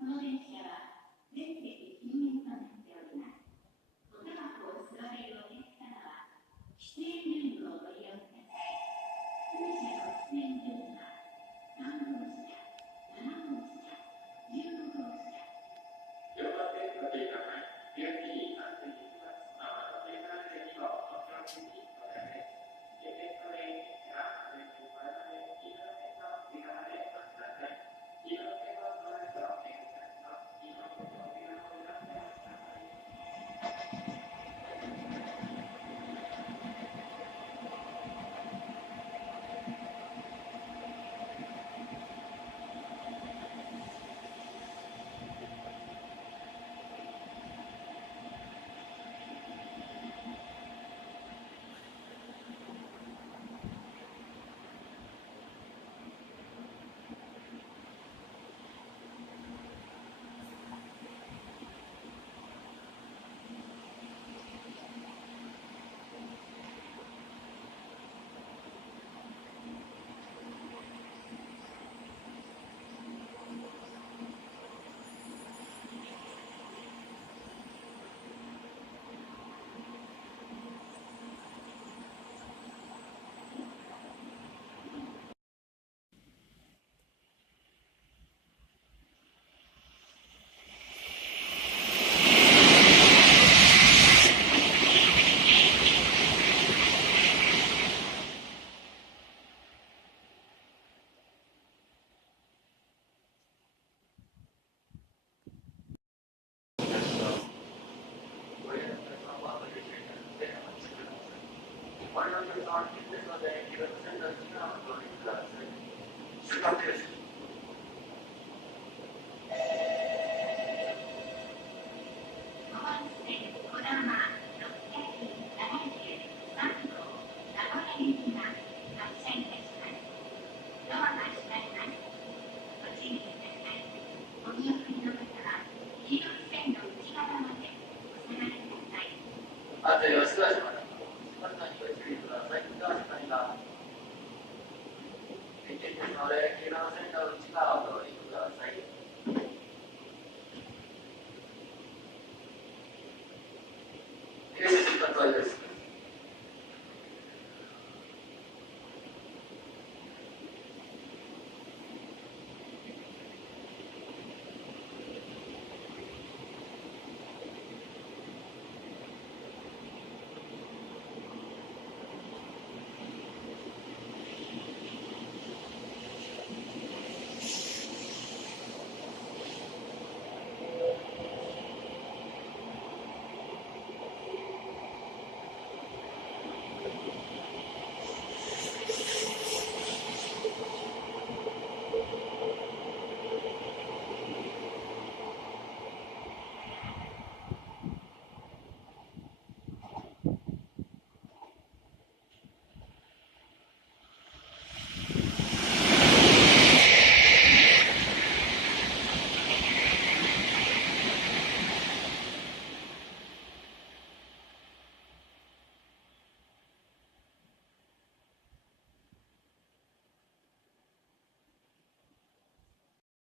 この電車は全席禁煙となっております。おタバコを吸われるお客様は、喫煙ルームをご利用ください。すべての喫煙ルームは、3号車、7号車、15号車。4番線ご注意ください。12時31分、新幹線にもお気をつけにお願いです。ゲートウェイ電車は、全線これまで黄色線の内側でお待ちください。黄色線を取られたお客様の黄色線の内側を選んでお待ちください。ので、黄色の線の内側